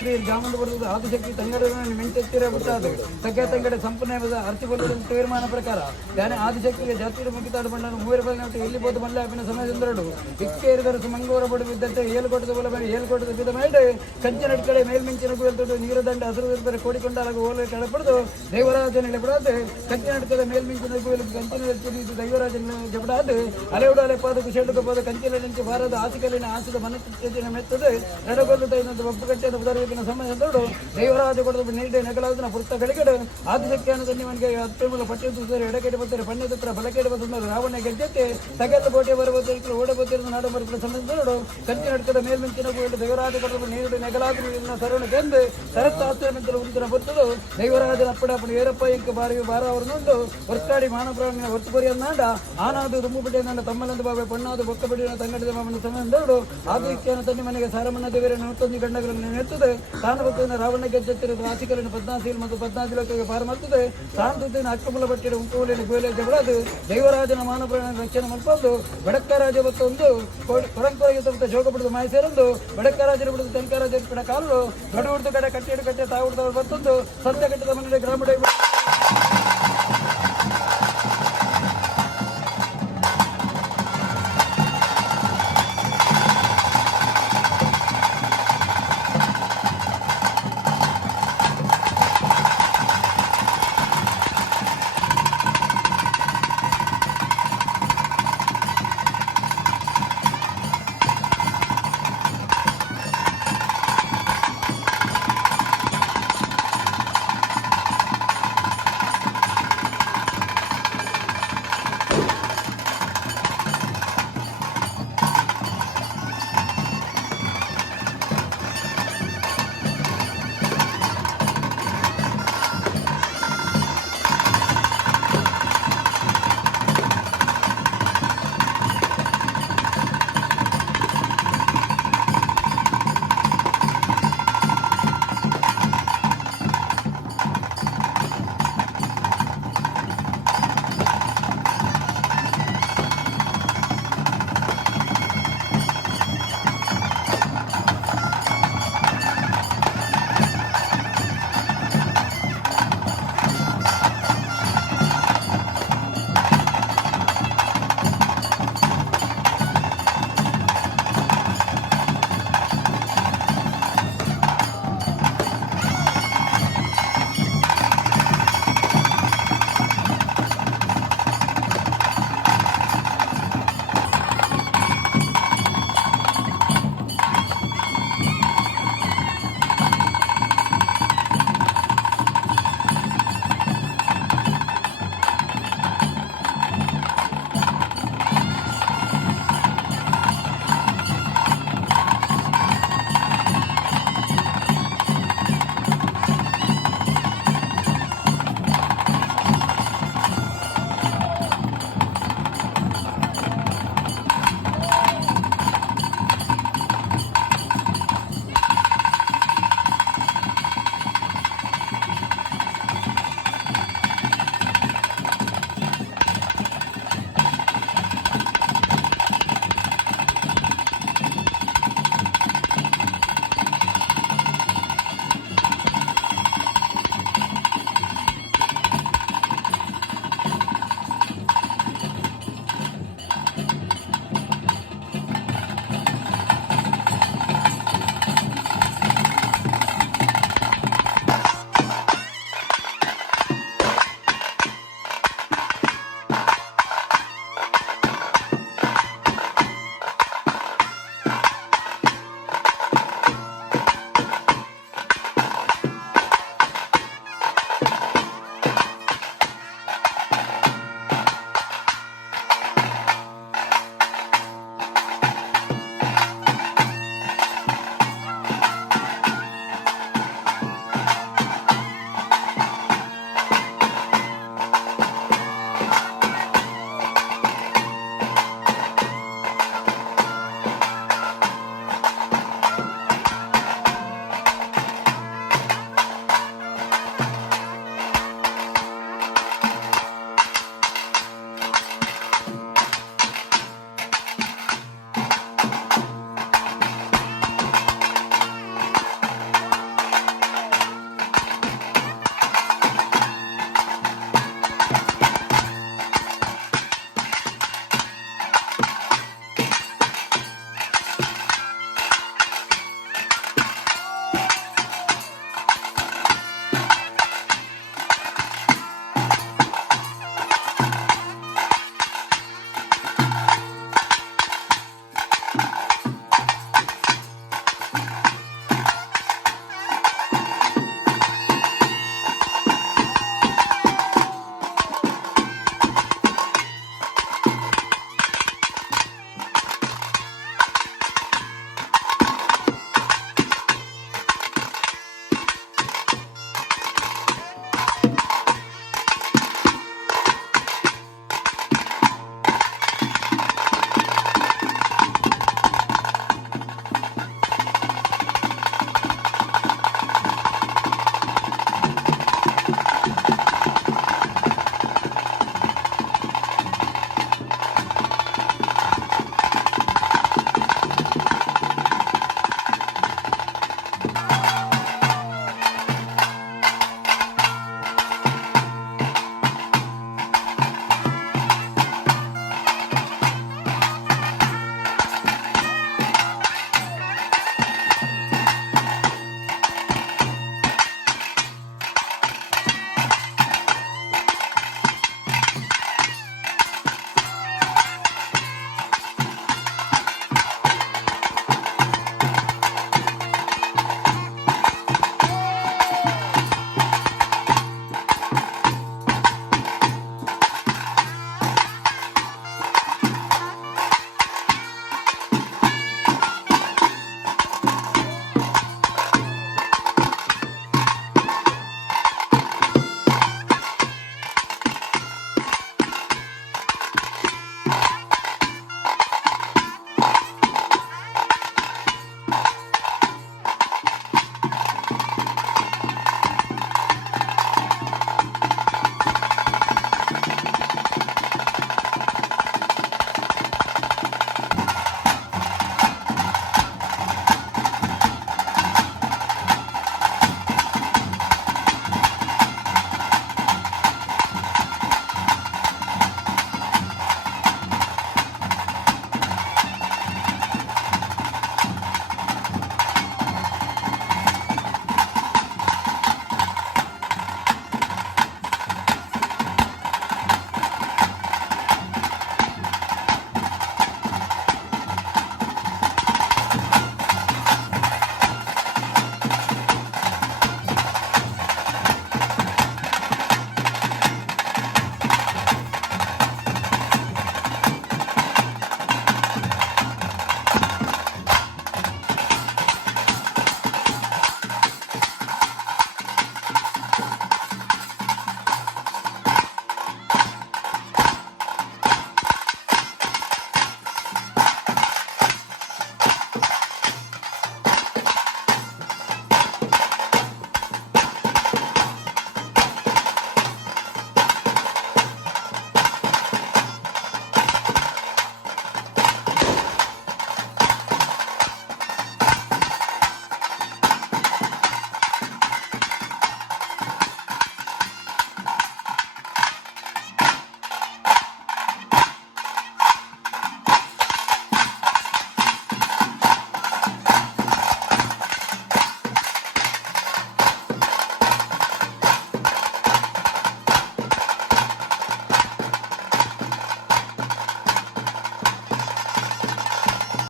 ಗ್ರಾಮದ ಬರುವುದು ಆದಿಶಕ್ತಿ ತಂಗಡನ್ನು ಮೆಂತೆತ್ತಿರ ಬಿಟ್ಟಾದು ತಗ್ಗೆ ತಂಗಡೆ ಸಂಪೂರ್ಣ ಅರ್ಚಿಕೊಳ್ಳುವ ತೀರ್ಮಾನ ಪ್ರಕಾರ ಯಾನೇ ಆದಿಶಕ್ತಿಗೆ ಜಾತಿ ಮುಗಿತಾಡು ಬಂಡನು ಮೂರು ಬಲ್ಲಿ ಎಲ್ಲಿ ಬೋದು ಮಲ್ಲ ಅಪ್ಪಿನ ಸಮಯದಿಂದರಡು ಇಕ್ಕೇರಿದರು ಮಂಗೋರ ಬಡುವಿದ್ದಂತೆ ಏಳುಕೊಟ್ಟದ ಬಲ ಮೇಲೆ ಏಳುಕೊಟ್ಟದ ಬಿದ ಮೇಲೆ ಕಂಚಿನ ಕಡೆ ಮೇಲ್ಮಿಂಚಿನ ಕುಯಲ್ತೊಟ್ಟು ನೀರು ದಂಡ ಹಸಿರು ಕೋಡಿಕೊಂಡಾಗ ಓಲೆ ಕೆಳಪಡೆದು ದೈವರಾಜನ ಬಿಡಾದೆ ಕಂಚಿನ ಕಡೆ ಮೇಲ್ಮಿಂಚಿನ ಕುಯಲು ಕಂಚಿನ ದೈವರಾಜನ ಜಬಡಾದೆ ಅಲೆಯುಡ ಅಲೆಪಾದ ಕುಶೇಟು ಪದ ಕಂಚಿನ ನಿಂತು ಬಾರದ ಆಸಿಕಲಿನ ಆಸಿದ ಮನಸ್ಸಿನ ಮೆತ್ತದೆ ನಡಗೊಲ್ಲು ತೈನದ ಒಪ್ಪುಗಟ್ಟೆಯ ಉದರವಿನ ಸಮಯದೋಡು ದೈವರಾಜ ಕೊಡದ ನೀಡೆ ನಗಲಾದನ ಪುರ್ತ ಕಡೆಗಡೆ ಆದಿಶಕ್ತಿಯನ್ನು ತನ್ನಿವನಿಗೆ ಅತ್ಯಮೂಲ ಪಟ್ಟಿಯ ತುಸರು ಎಡಕೆಡೆ ಬರ್ತಾರೆ ಪಣ್ಯದತ್ರ ಬಲಕೆಡೆ ಬಂದ ರಾವಣ ಗೆಜ್ಜೆತ್ತೆ ತಗೆಲ್ಲ ಕೋಟೆ ಬರಬತ್ತಿರು ಓಡಬತ್ತಿರುವ ನಾಡು ಬರುತ್ತಿನ ಸಮಯದೋಡು ಕಂಚಿನ ನಡ್ಕದ ಮೇಲ್ಮಿಂಚಿನ ಕುಯಲು ದೈವರಾಜ ಕೊಡದ ನೀರು ನಗಲಾದ ಸರಣ ಗೆಂದು ಸರತ್ತಾಸ್ತ್ರ ಉಂಟಿನ ಬರ್ತದು ದೈವರಾಜನ ಅಪ್ಪಡಪ್ಪನ ಏರಪ್ಪ ಇಂಕ ಬಾರಿಗೆ ಬಾರ ಅವರನ್ನುಂಡು ಹೊರತಾಡಿ ಮಾನಪ್ರಾಣಿನ ಹೊರತುಪರಿಯನ್ನಾಡ ಆನಾದು ರುಮ್ಮುಬಿಟ್ಟೆಯನ್ನ ತಮ್ಮಲಂದು ಬಾಬೆ ಪಣ್ಣಾದು ಬೊಕ್ಕಬಿಡಿನ ತಂಗಡಿದ ಮಾಮನ ಸಮಯದೋಡು ಆದಿತ್ಯನ ತನ್ನಿ ಮನೆಗೆ ಸಾರಮಣ್ಣ ದೇವರನ್ನು ಮತ್ತೊಂದು ಗಂಡಗಳನ್ನು ನೆತ್ತುತ್ತದೆ ತಾನು ಭಕ್ತನ ರಾವಣ ಗೆಜ್ಜೆತ್ತಿರುವ ಆಸಿಕಲಿನ 14 ಮತ್ತು 14 ಲೋಕಕ್ಕೆ ಪಾರ ಮಾಡ್ತದೆ ಸಾಂತುತ್ತಿನ ಅಕ್ಕಮೂಲ ಬಟ್ಟಿಯ ಉಂಕುಲಿನ ಗೋಲೆ ಜಗಳದು ದೈವರಾಜನ ಮಾನಪ್ರಾಣ ರಕ್ಷಣೆ ಮಾಡ್ಕೊಂಡು ಬಡಕ್ಕರಾಜ ಮತ್ತೊಂದು ಕೊರಂಕೊರಗೆ ತಪ್ಪ ಜೋಗ ಬಿಡದು ಮಾಯ ಸೇರೊಂದು ಬಡಕ್ಕರಾಜರ ಬಿಡದು ತೆಂಕರಾಜರ ಕಡೆ ಕಾಲು ದೊಡ್ಡ ಹುಡ್ದು ಕಡೆ ಕಟ್ಟೆ ತಾವು ಬರ್ತೊಂದು ಸಂತೆ ಕಟ್ಟದ ಮನೆ ಗ್ರಾಮ